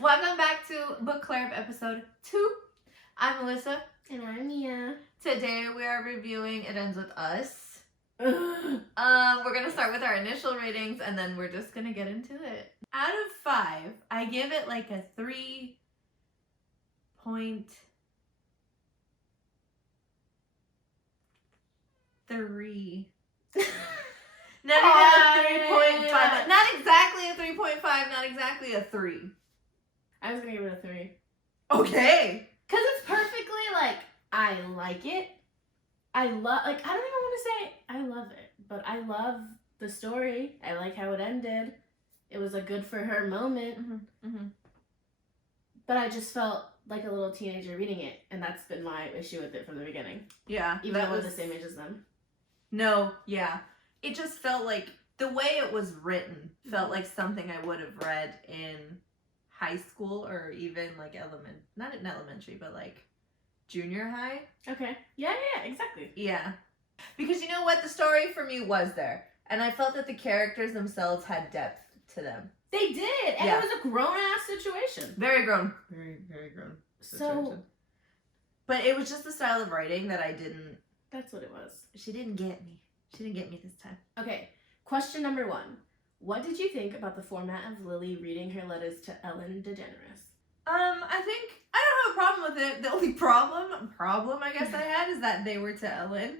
Welcome back to Book Clerb episode 2. I'm Alyssa. And I'm Mia. Today we are reviewing It Ends With Us. Ugh. We're going to start with our initial ratings and then we're just going to get into it. Out of 5, I give it like a 3 point... 3. Not even a 3.5. Not exactly a 3.5, not exactly a 3. I was gonna give it a 3. Okay. Cause it's perfectly like, I like it. I love, like, I don't even want to say I love it, but I love the story. I like how it ended. It was a good for her moment. But I just felt like a little teenager reading it, and that's been my issue with it from the beginning. Yeah. Even though it was the same age as them. No, yeah. It just felt like, the way it was written felt like something I would have read in high school or even like not in elementary, but like junior high. Okay. Yeah, exactly. Yeah. Because you know what? The story for me was there. And I felt that the characters themselves had depth to them. They did. And it was a grown-ass situation. Very grown. Very, very grown situation. So, but it was just the style of writing that I didn't... That's what it was. She didn't get me. She didn't get me this time. Okay. Question number 1. What did you think about the format of Lily reading her letters to Ellen DeGeneres? I think I don't have a problem with it. The only problem I guess I had is that they were to Ellen.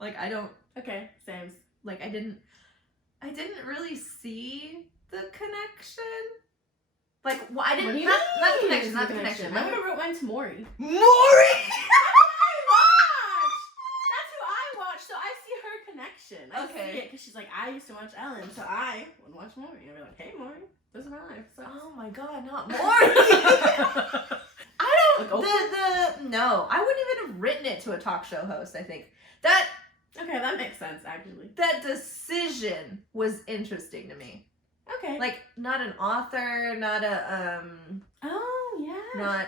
Like I don't. Okay, same. Like I didn't really see the connection. Like well, I didn't. What do you not the mean? connection. Not the connection. I would have wrote mine to Maury. Maury. Connection. I see it because she's like, I used to watch Ellen, so I would watch Maury. I'd be like, hey Maury, this is my life. So. Oh my god, not Maury. I don't. Like, no, I wouldn't even have written it to a talk show host. I think that. Okay, that makes sense actually. That decision was interesting to me. Okay. Like not an author, not a Oh yeah. Not.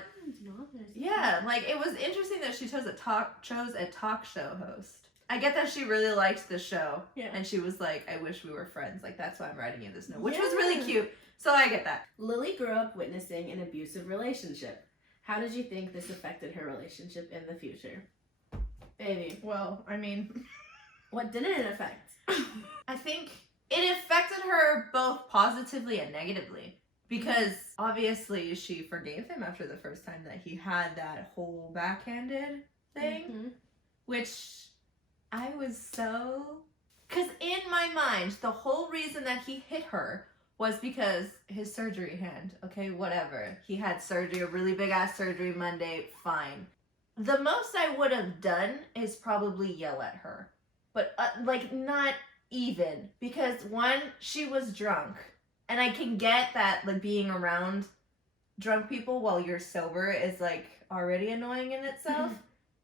Yeah, like it was interesting that she chose a talk show host. I get that she really liked the show. Yeah. And she was like, I wish we were friends. Like, that's why I'm writing you this note. Which was really cute. So I get that. Lily grew up witnessing an abusive relationship. How did you think this affected her relationship in the future? Baby. Well, I mean... What didn't it affect? I think it affected her both positively and negatively. Because, obviously, she forgave him after the first time that he had that whole backhanded thing. Mm-hmm. Which... I was so... Because in my mind, the whole reason that he hit her was because his surgery hand. Okay, whatever. He had surgery, a really big-ass surgery Monday, fine. The most I would have done is probably yell at her. But, like, not even. Because, one, she was drunk. And I can get that, like, being around drunk people while you're sober is, like, already annoying in itself.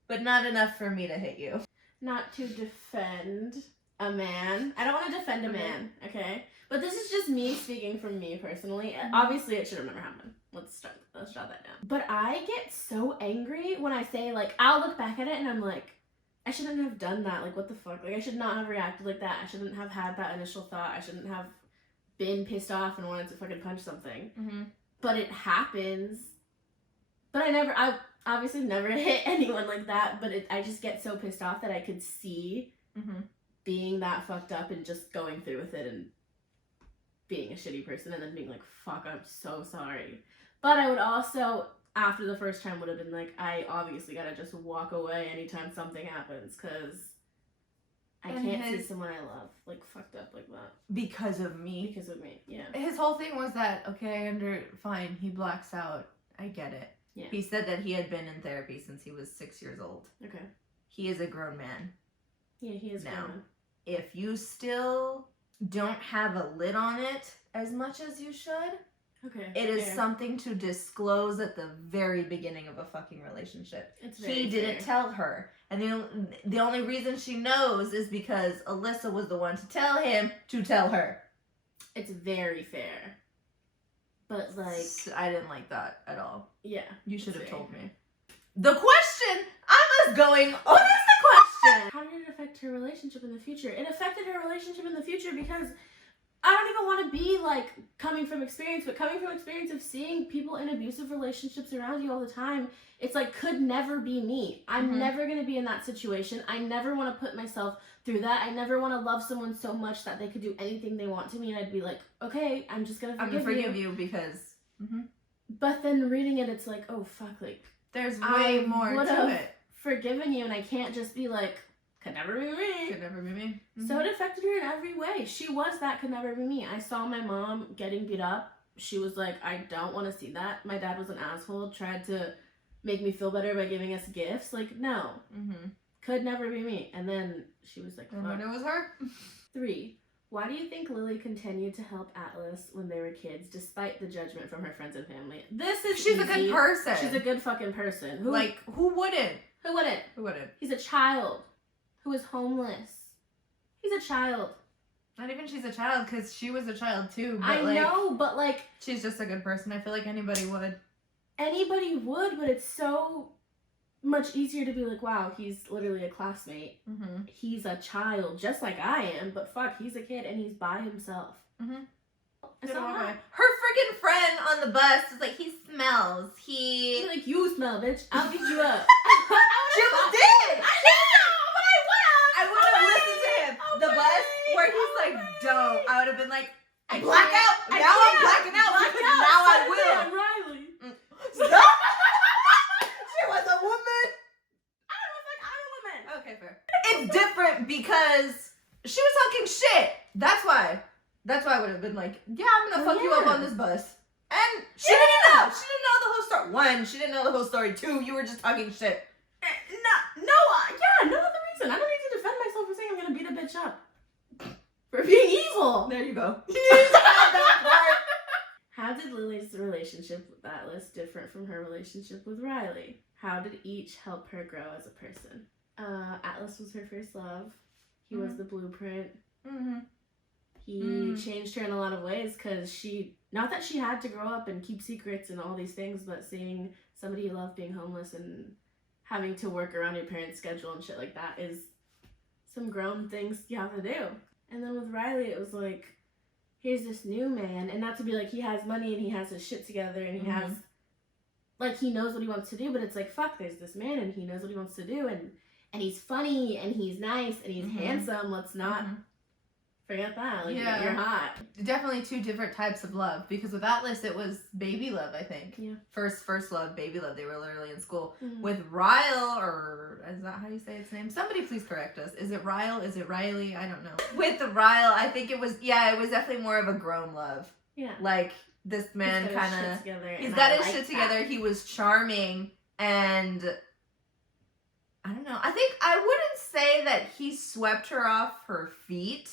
But not enough for me to hit you. Not to defend a man. I don't want to defend a man, okay? But this is just me speaking from me personally. Obviously, it should have never happened. Let's jot that down. But I get so angry when I say, like, I'll look back at it and I'm like, I shouldn't have done that. Like, what the fuck? Like, I should not have reacted like that. I shouldn't have had that initial thought. I shouldn't have been pissed off and wanted to fucking punch something. Mm-hmm. But it happens. But I obviously never hit anyone like that, but I just get so pissed off that I could see being that fucked up and just going through with it and being a shitty person and then being like, fuck, I'm so sorry. But I would also, after the first time, would have been like, I obviously gotta just walk away anytime something happens because I can't see someone I love like fucked up like that. Because of me? Because of me, yeah. His whole thing was that, okay, fine, he blacks out. I get it. Yeah. He said that he had been in therapy since he was 6 years old. Okay. He is a grown man. Yeah, he is now. grown. If you still don't have a lid on it as much as you should, it is something to disclose at the very beginning of a fucking relationship. He didn't tell her. And the only reason she knows is because Alyssa was the one to tell him to tell her. It's very fair. But, like... I didn't like that at all. Yeah. You should have told me. The question I was going... What is the question? How did it affect her relationship in the future? It affected her relationship in the future because I don't even want to be like coming from experience of seeing people in abusive relationships around you all the time. It's like, could never be me. I'm never going to be in that situation. I never want to put myself through that. I never want to love someone so much that they could do anything they want to me, and I'd be like, okay, I'm just going to forgive you because... But then reading it, it's like, oh, fuck, like... There's way more to it. Forgiven you, and I can't just be like, could never be me. Could never be me. So it affected her in every way. She was that could never be me. I saw my mom getting beat up. She was like, I don't want to see that. My dad was an asshole, tried to make me feel better by giving us gifts. Like, no. Could never be me. And then she was like, and when it was her. 3. Why do you think Lily continued to help Atlas when they were kids, despite the judgment from her friends and family? She's a good person. She's a good fucking person. Who wouldn't? Who wouldn't? Who wouldn't? He's a child who is homeless. He's a child. Not even she's a child, because she was a child too. But I know, but like... She's just a good person. I feel like anybody would. Anybody would, but it's so much easier to be like, wow, he's literally a classmate. He's a child, just like I am, but fuck, he's a kid and he's by himself. It's not hard. Her freaking friend on the bus is like, he smells. He's like, you smell, bitch. I'll beat you up. She did! I know, but I would have listened to him. The bus where he's like, don't. I would have been like, I black out. Now I'm blacking out because now I will. Riley. Stop. She was a woman. I was like, I'm a woman. Okay, fair. It's different because she was talking shit. That's why I would have been like, yeah, I'm gonna fuck you up on this bus. And she didn't know. She didn't know the whole story. 1, she didn't know the whole story. 2, you were just talking shit. No other reason. I don't need to defend myself for saying I'm gonna beat a bitch up. For being evil. There you go. How did Lily's relationship with Atlas different from her relationship with Riley? How did each help her grow as a person? Atlas was her first love. He was the blueprint. He changed her in a lot of ways because not that she had to grow up and keep secrets and all these things, but seeing somebody you love being homeless and having to work around your parents' schedule and shit like that is some grown things you have to do. And then with Riley, it was like, here's this new man, and not to be like, he has money and he has his shit together and he has, like, he knows what he wants to do, but it's like, fuck, there's this man and he knows what he wants to do, and he's funny and he's nice and he's handsome. Let's not forget that. Like, you're hot. Definitely 2 different types of love, because with Atlas, it was baby love, I think. Yeah. First love, baby love. They were literally in school. With Ryle, or is that how you say its name? Somebody please correct us. Is it Ryle? Is it Riley? I don't know. With Ryle, I think it was definitely more of a grown love. Yeah. Like, this man kind of... He's got his shit together. He was charming, and... I don't know. I think I wouldn't say that he swept her off her feet,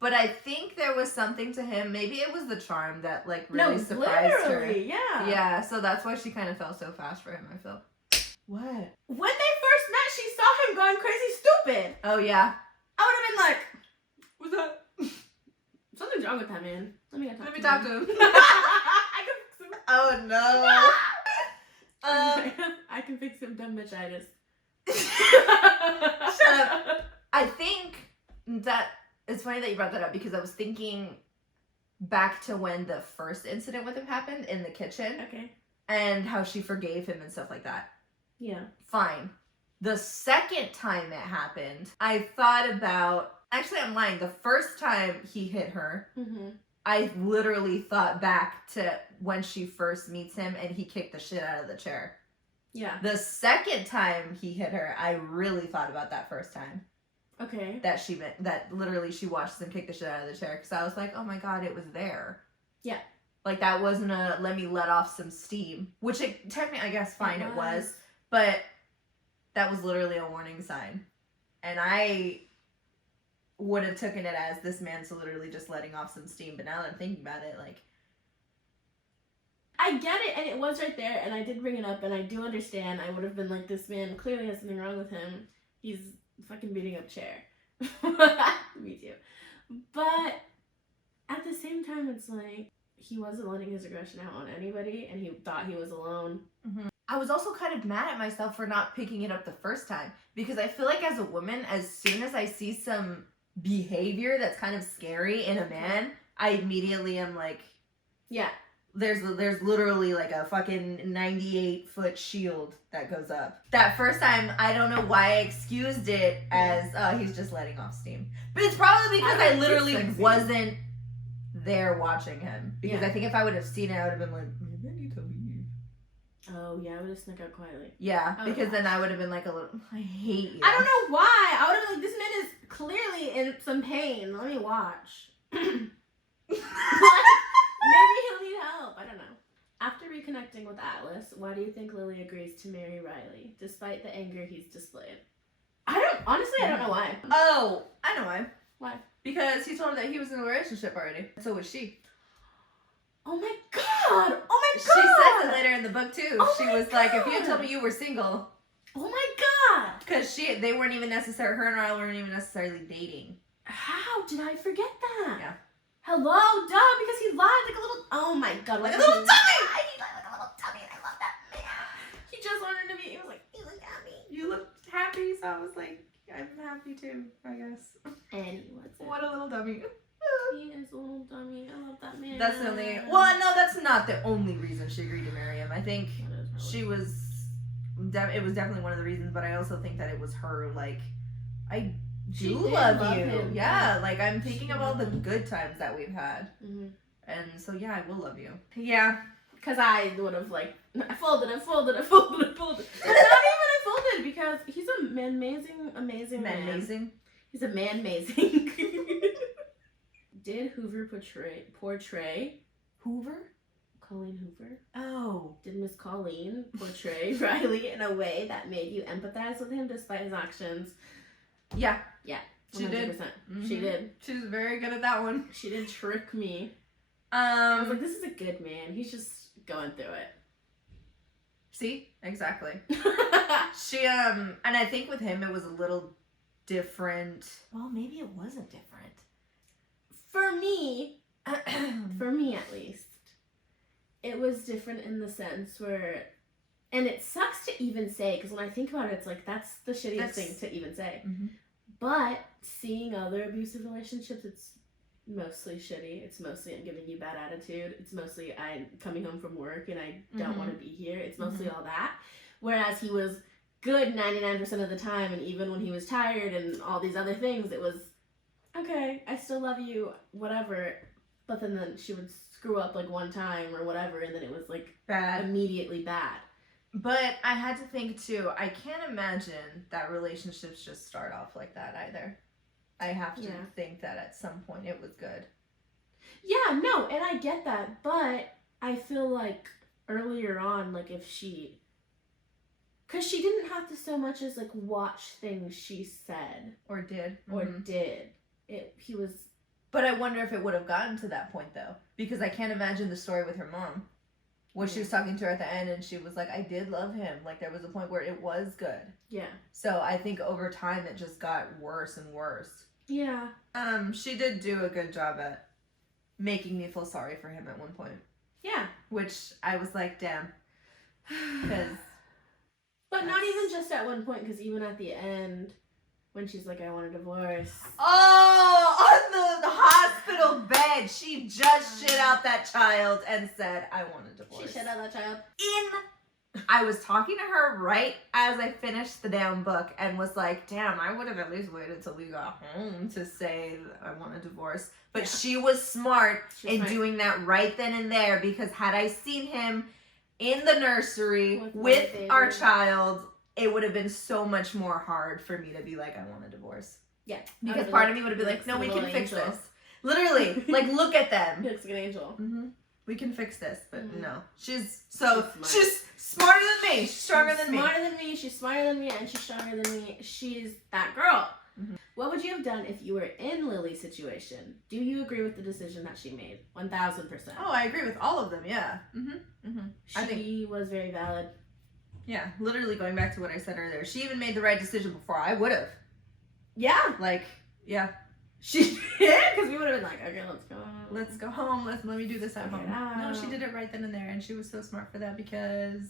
but I think there was something to him. Maybe it was the charm that like really surprised her. Yeah. Yeah, so that's why she kind of fell so fast for him, I feel. What? When they first met, she saw him going crazy stupid. Oh yeah. I would have been like, what's up? Something's wrong with that man. Let me talk to him. I can fix him. Oh no. I can fix him, dumb bitchitis. Shut up. I think that it's funny that you brought that up, because I was thinking back to when the first incident with him happened in the kitchen. Okay. And how she forgave him and stuff like that. Yeah. Fine. The second time it happened, I thought about... Actually, I'm lying. The first time he hit her, I literally thought back to when she first meets him and he kicked the shit out of the chair. Yeah. The second time he hit her, I really thought about that first time. Okay. That literally she watched him kick the shit out of the chair, because I was like, oh my god, it was there. Yeah. Like, that wasn't a let me let off some steam, which it technically, I guess, fine, it was, but that was literally a warning sign. And I would have taken it as this man's literally just letting off some steam, but now that I'm thinking about it, like, I get it, and it was right there, and I did bring it up, and I do understand. I would have been like, this man clearly has something wrong with him. He's fucking beating up chair. Me too. But at the same time, it's like, he wasn't letting his aggression out on anybody, and he thought he was alone. I was also kind of mad at myself for not picking it up the first time, because I feel like as a woman, as soon as I see some behavior that's kind of scary in a man, I immediately am like, yeah. There's literally like a fucking 98-foot shield that goes up. That first time, I don't know why I excused it as he's just letting off steam. But it's probably because I literally wasn't there watching him. Because I think if I would have seen it, I would have been like, maybe I need to leave. Oh, yeah, I would have snuck out quietly. Yeah, because then I would have been like a little, I hate you. I don't know why. I would have been like, this man is clearly in some pain. Let me watch. Maybe he'll need help. I don't know. After reconnecting with Atlas, why do you think Lily agrees to marry Riley, despite the anger he's displayed? I don't know why. Oh, I know why. Why? Because he told her that he was in a relationship already. So was she. Oh my god! Oh my god! She says it later in the book too. Oh She my was like, if God. you told me you were single. Oh my god! Because they weren't even necessarily, her and Ryle weren't even necessarily dating. How did I forget that? Yeah. Hello, duh, because he lied like a little, oh my god. Like a little dummy! He lied like a little dummy, and I love that man. He just wanted to be, he was like, he looked happy. You looked happy, so I was like, I'm happy too, I guess. And he wasn't. What a little dummy. He is a little dummy. I love that man. That's the only, well, no, that's not the only reason she agreed to marry him. I think she was, it was definitely one of the reasons, but I also think that it was her, like, I She do did love love you. him. Yeah, like, I'm thinking of all the good times that we've had. Mm-hmm. And so, yeah, I will love you. Yeah. Because I would have, like, I folded. But not even I folded, because he's an amazing man. Amazing. He's a man-mazing. Did Hoover portray Hoover? Colleen Hoover? Oh. Did Miss Colleen portray Riley in a way that made you empathize with him despite his actions? Yeah. Yeah. 100%. She did. Mm-hmm. She did. She was very good at that one. She did trick me. I was like, Um. this is a good man. He's just going through it. See? Exactly. She, and I think with him it was a little different. Well, maybe it wasn't different. For me at least, it was different in the sense where, and it sucks to even say, because when I think about it, it's like, that's the shittiest thing to even say. Mm-hmm. But seeing other abusive relationships, it's mostly shitty. It's mostly I'm giving you bad attitude. It's mostly I'm coming home from work and I don't want to be here. It's mostly all that. Whereas he was good 99% of the time, and even when he was tired and all these other things, it was, okay, I still love you, whatever. But then she would screw up like one time or whatever, and then it was like Bad. immediately bad. But I had to think too, I can't imagine that relationships just start off like that either. I have to think that at some point it was good. Yeah, no, and I get that, but I feel like earlier on, like if she, because she didn't have to so much as like watch things she said Or did. or did. He was. But I wonder if it would have gotten to that point though. Because I can't imagine the story with her mom. When she was talking to her at the end and she was like, I did love him. Like there was a point where it was good. Yeah. So I think over time it just got worse and worse. Yeah. She did do a good job at making me feel sorry for him at one point. Yeah. Which I was like, damn. Because. But not even just at one point, because even at the end, when she's like, I want a divorce. Oh, on the hospital bed, she just shit out that child and said, I want a divorce. She shit out that child. I was talking to her right as I finished the damn book and was like, damn, I would have at least waited till we got home to say I want a divorce. But she was smart in doing that right then and there, because had I seen him in the nursery with our child, it would have been so much more hard for me to be like, I want a divorce. Yeah. Because part of me would have been like, no, we can fix this. Literally, like, look at them. He looks like an angel. Mm-hmm. We can fix this, but no. She's smarter than me. She's stronger than me. Smarter than me. She's smarter than me, and she's stronger than me. She's that girl. Mm-hmm. What would you have done if you were in Lily's situation? Do you agree with the decision that she made? 1000%. Oh, I agree with all of them. Yeah. Mm-hmm. Mm-hmm. She was very valid. Yeah, literally going back to what I said earlier. She even made the right decision before I would have. Yeah. Like, yeah. She did? Because we would have been like, okay, let's go. Let's go home. Let me do this at home. No, she did it right then and there, and she was so smart for that because,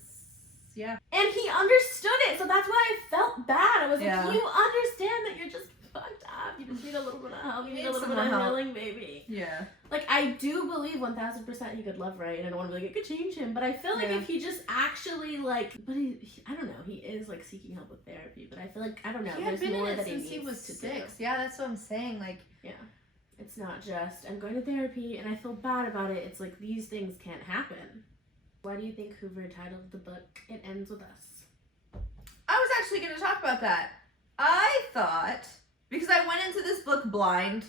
yeah. And he understood it, so that's why I felt bad. I was like, Yeah. you understand that you're just fucked up. You just need a little bit of help. You need a need little some bit of help. healing, baby. Yeah. Like, I do believe 1000% he could love right, and I don't want to be like, it could change him, but I feel like if he just actually, like, but he I don't know, he is, like, seeking help with therapy, but I feel like, I don't know, He had there's been more in it that he since needs he was to 6. do. Yeah, that's what I'm saying. Like, Yeah. It's not just, I'm going to therapy, and I feel bad about it. It's like, these things can't happen. Why do you think Hoover titled the book, It Ends With Us? I was actually going to talk about that. I thought, because I went into this book blind.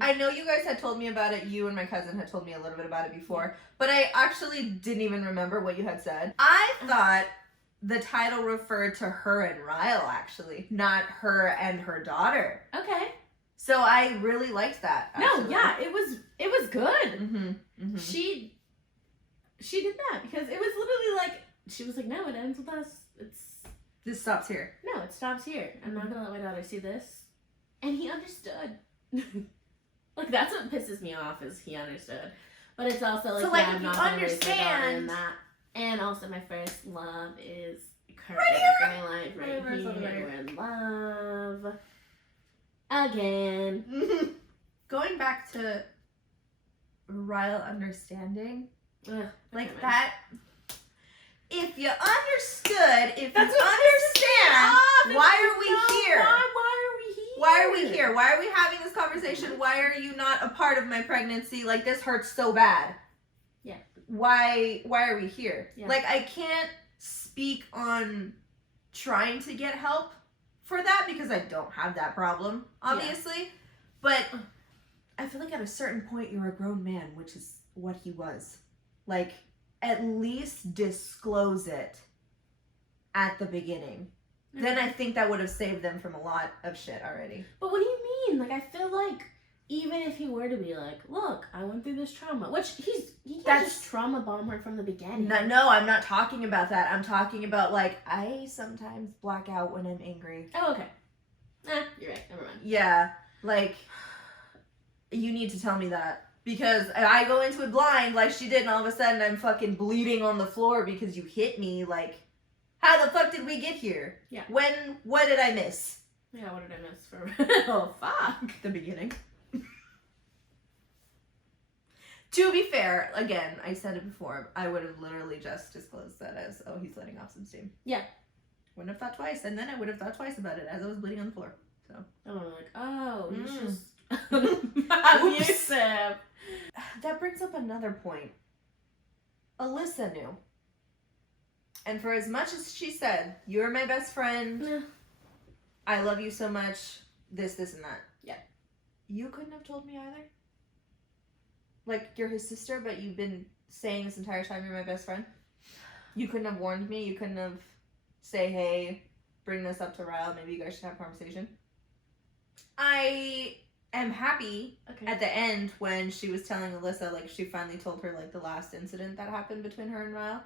I know you guys had told me about it. You and my cousin had told me a little bit about it before. But I actually didn't even remember what you had said. I thought the title referred to her and Ryle, actually. Not her and her daughter. Okay. So I really liked that, actually. No, yeah, it was good. Mm-hmm. Mm-hmm. She did that because it was literally like, she was like, no, it ends with us. This stops here. No, it stops here. I'm not gonna let my daughter see this. And he understood. Like, that's what pisses me off, is he understood. But it's also like, So, like, yeah, if I'm you not gonna raise my daughter in understand- that. And also my first love is Kurt Right in here! my life My right first love here. right here. We're in love. Again. Going back to Ryle understanding, Ugh, like okay, that. If you understood, if That's you what understand, why are we here? Why are we here? Why are we here? Why are we having this conversation? Why are you not a part of my pregnancy? Like, this hurts so bad. Yeah. Why are we here? Yeah. Like, I can't speak on trying to get help for that because I don't have that problem, obviously. But I feel like at a certain point you're a grown man, which is what he was. Like, at least disclose it at the beginning. Then I think that would have saved them from a lot of shit already. But what do you mean? Like, I feel like even if he were to be like, look, I went through this trauma, which he can't just trauma bomb her from the beginning. No, I'm not talking about that. I'm talking about, like, I sometimes black out when I'm angry. Oh, okay. You're right. Never mind. Yeah, like, you need to tell me that. Because I go into it blind like she did, and all of a sudden I'm fucking bleeding on the floor because you hit me. Like, how the fuck did we get here? Yeah. What did I miss? Yeah, what did I miss for? Oh, fuck. The beginning. To be fair, again, I said it before, I would have literally just disclosed that as, oh, he's letting off some steam. Yeah. Wouldn't have thought twice, and then I would have thought twice about it as I was bleeding on the floor. So. I'm like, oh, he's Mm. just abusive. That brings up another point. Alyssa knew. And for as much as she said, you're my best friend, Yeah. I love you so much, this, and that. Yeah. You couldn't have told me either? Like, you're his sister, but you've been saying this entire time you're my best friend? You couldn't have warned me? You couldn't have say, hey, bring this up to Ryle, maybe you guys should have a conversation? I am happy at the end when she was telling Alyssa, like, she finally told her, like, the last incident that happened between her and Ryle.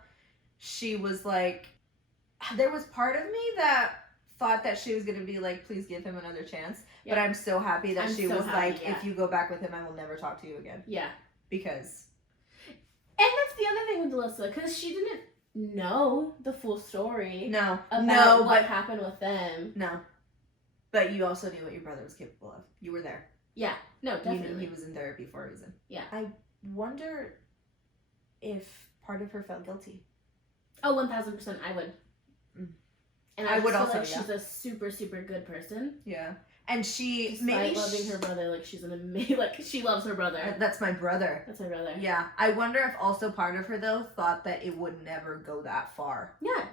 She was like, there was part of me that thought that she was going to be like, please give him another chance. Yeah. But I'm so happy that she was like, if you go back with him, I will never talk to you again. Yeah. Because. And that's the other thing with Alyssa, because she didn't know the full story. No. About what happened with them. No. But you also knew what your brother was capable of. You were there. Yeah. No, definitely. You knew he was in therapy for a reason. Yeah. I wonder if part of her felt guilty. Oh, 1000%. I would. Mm. And I would also, like, she's a super, super good person. Yeah. And she, despite maybe loving her brother, like, she's an amazing, like, she loves her brother. That's my brother. That's my brother. Yeah. I wonder if also part of her, though, thought that it would never go that far. Yeah.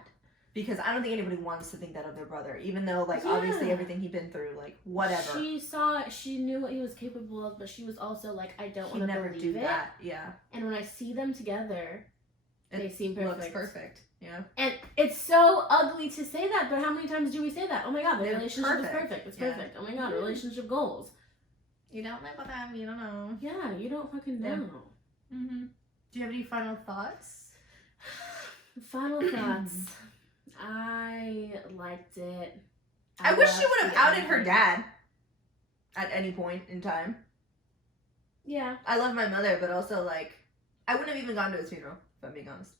Because I don't think anybody wants to think that of their brother, even though, like, obviously everything he'd been through, like, whatever. She knew what he was capable of, but she was also like, I don't want to believe it. That. Yeah. And when I see them together, they seem perfect. Looks perfect. Yeah. And it's so ugly to say that, but how many times do we say that? Oh my god, the relationship is perfect. It's perfect. Oh my god, relationship goals. You don't live with them, you don't know. Yeah, you don't fucking know. Mm-hmm. Do you have any final thoughts? Final thoughts. I liked it. I wish she would have outed her dad at any point in time. Yeah. I love my mother, but also, like, I wouldn't have even gone to his funeral, if I'm being honest.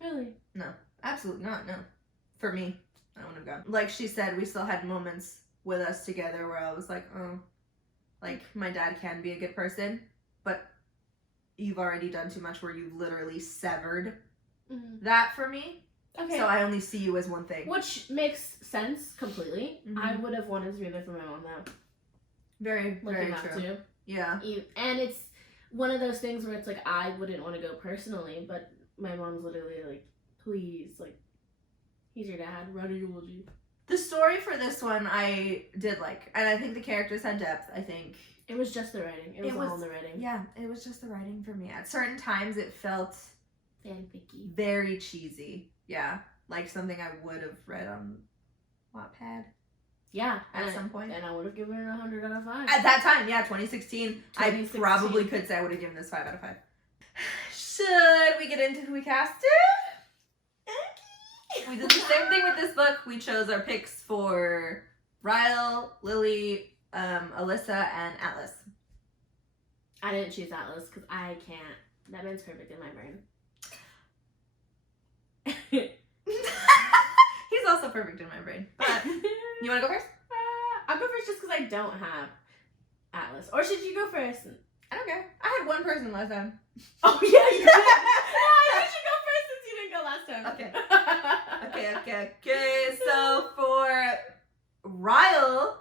Really? No. Absolutely not, no. For me, I wouldn't have gone. Like she said, we still had moments with us together where I was like, oh, like, my dad can be a good person, but you've already done too much where you've literally severed that for me. Okay. So I only see you as one thing. Which makes sense completely. I would have wanted to be there for my mom, though. Very, very true. Too. Yeah. And it's one of those things where it's like, I wouldn't want to go personally, but my mom's literally like, please, like, he's your dad, run a eulogy. The story for this one I did like, and I think the characters had depth, I think. It was just the writing. It was all in the writing. Yeah, it was just the writing for me. At certain times it felt fanficky. Very cheesy. Yeah. Like something I would have read on Wattpad. Yeah. At some point. And I would have given it 100 out of 5. At that time, yeah, 2016. I probably could say I would have given this 5 out of 5. Should we get into who we casted? We did the same thing with this book. We chose our picks for Ryle, Lily, Alyssa, and Atlas. I didn't choose Atlas because I can't. That man's perfect in my brain. He's also perfect in my brain. But you want to go first? I'll go first just because I don't have Atlas. Or should you go first? I don't care. I had one person last time. Oh, yeah, you did. You should go first since you didn't go last time. Okay. So for Ryle,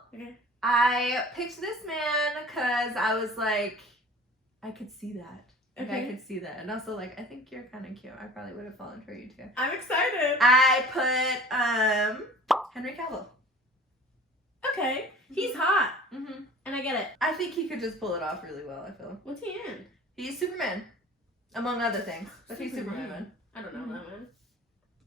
I picked this man because I was like, I could see that. Like, I could see that. And also, like, I think you're kind of cute. I probably would have fallen for you, too. I'm excited. I put, Henry Cavill. Okay. He's hot. Mm-hmm. And I get it. I think he could just pull it off really well, I feel. What's he in? He's Superman. Among other things. But he's Superman. I don't know that one.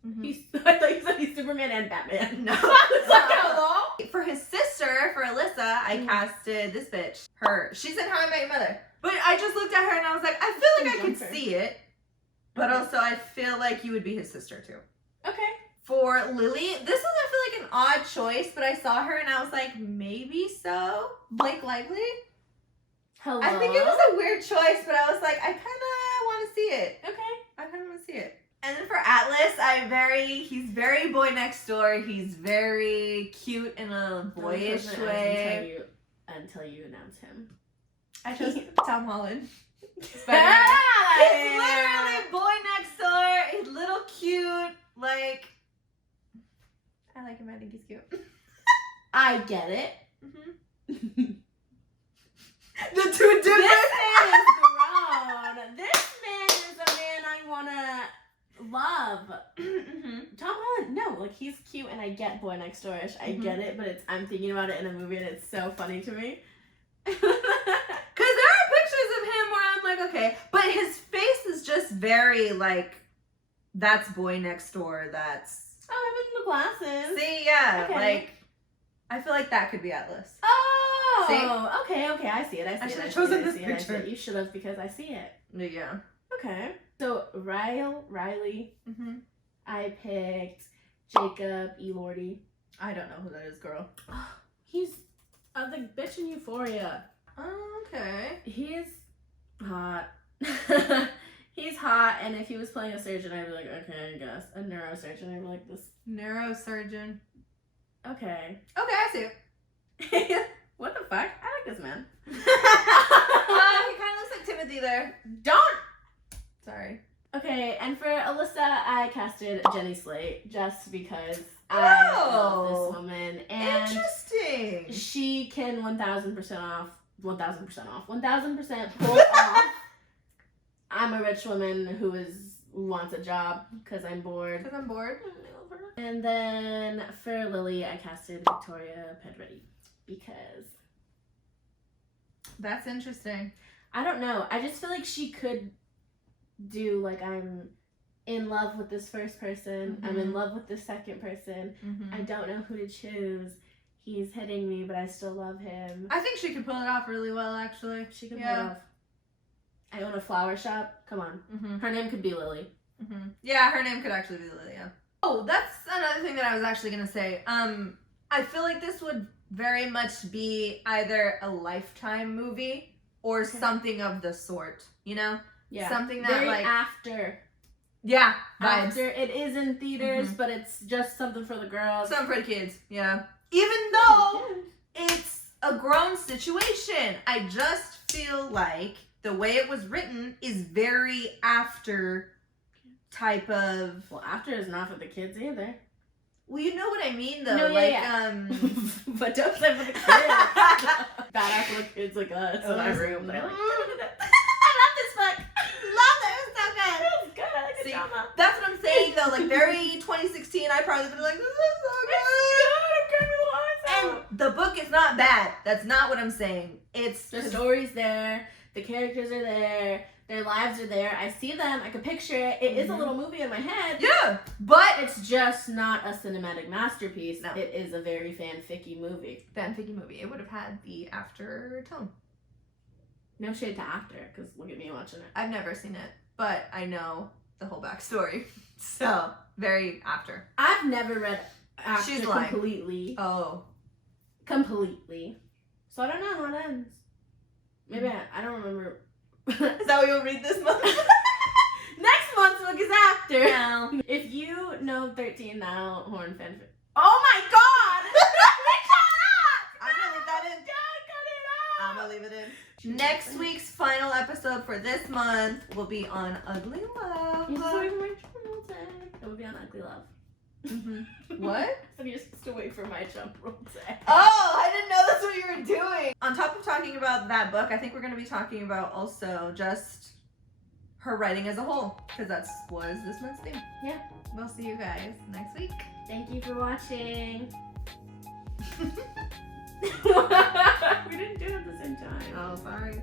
Mm-hmm. I thought you said he's Superman and Batman. No. It's like, hello? For his sister, for Alyssa, I casted this bitch. Her. She's in How I Met Your Mother. But I just looked at her and I was like, I feel like I could see it. But also I feel like you would be his sister too. Okay. For Lily, this was, I feel like, an odd choice, but I saw her and I was like, maybe so? Blake Lively? Hello? I think it was a weird choice, but I was like, I kind of want to see it. Okay. I kind of want to see it. And then for Atlas, he's very boy next door. He's very cute in a boyish way. Until you announce him. I chose Tom Holland. He's Ah, literally boy next door. He's little cute. Like, I like him. I think he's cute. I get it. Mm-hmm. The two different. This man is grown. This man is a man I wanna love. Tom Holland, no, like he's cute, and I get boy next door-ish. I get it, but I'm thinking about it in a movie, and it's so funny to me. Because there are pictures of him where I'm like, okay, but his face is just very like, that's boy next door. That's him in the glasses. See, yeah, Okay. like I feel like that could be Atlas. Oh, See? Okay, I see it. I should have chosen this picture. You should have because I see it. Yeah. Okay. So Riley. Mm-hmm. I picked Jacob Elordi. I don't know who that is, girl. He's the bitch in Euphoria. Okay. He's hot. He's hot, and if he was playing a surgeon, I'd be like, okay, I guess. A neurosurgeon, I'd be like, this. Neurosurgeon. Okay. Okay, I see it. What the fuck? I like this man. He kind of looks like Timothy there. Don't! Sorry. Okay, and for Alyssa, I casted Jenny Slate just because I love this woman. And interesting. she can 1,000% pull off. I'm a rich woman who wants a job because I'm bored. And then for Lily, I casted Victoria Pedretti because... That's interesting. I don't know. I just feel like she could do, like, I'm in love with this first person. I'm in love with this second person. I don't know who to choose. He's hitting me, but I still love him. I think she could pull it off really well, actually. She could pull it off. I own a flower shop. Come on. Her name could be Lily. Yeah, her name could actually be Lily, yeah. Oh, that's another thing that I was actually going to say. I feel like this would very much be either a Lifetime movie or something of the sort, you know? Yeah. Something that, very like... after Yeah, vibes. After it is in theaters, but it's just something for the girls. Something for the kids, yeah. Even though it's a grown situation, I just feel like the way it was written is very after type of. Well, after is not for the kids either. Well, you know what I mean, though. No, yeah, but don't say for the kids. Badass little kids like us in my room. They're like, I love this book. Love it. It was so good. It was good. I like See, the drama. that's what I'm saying, though. Like, very 2016, I probably would be like, this is so good. And the book is not bad. That's not what I'm saying. It's the story's there. The characters are there. Their lives are there. I see them. I can picture it. It is a little movie in my head. Yeah, but it's just not a cinematic masterpiece. No. It is a very fanficky movie. Fanficky movie. It would have had the after tone. No shade to after, because look at me watching it. I've never seen it, but I know the whole backstory. So, very after. I've never read after She's lying. completely. Oh. Completely. So I don't know how it ends. Maybe I don't remember. Is that what you'll read this month? Next month's book is after. No. If you know 13 now, Horn fanfic. Oh my god! I'm gonna leave that in. I'm gonna leave it in. Next week's final episode for this month will be on Ugly Love. It will be on Ugly Love. What? So you're supposed to wait for my jump roll day. Oh, I didn't know that's what you were doing. On top of talking about that book, I think we're going to be talking about also just her writing as a whole, because that's what is this month's theme. Yeah. We'll see you guys next week. Thank you for watching. We didn't do it at the same time. Oh, sorry.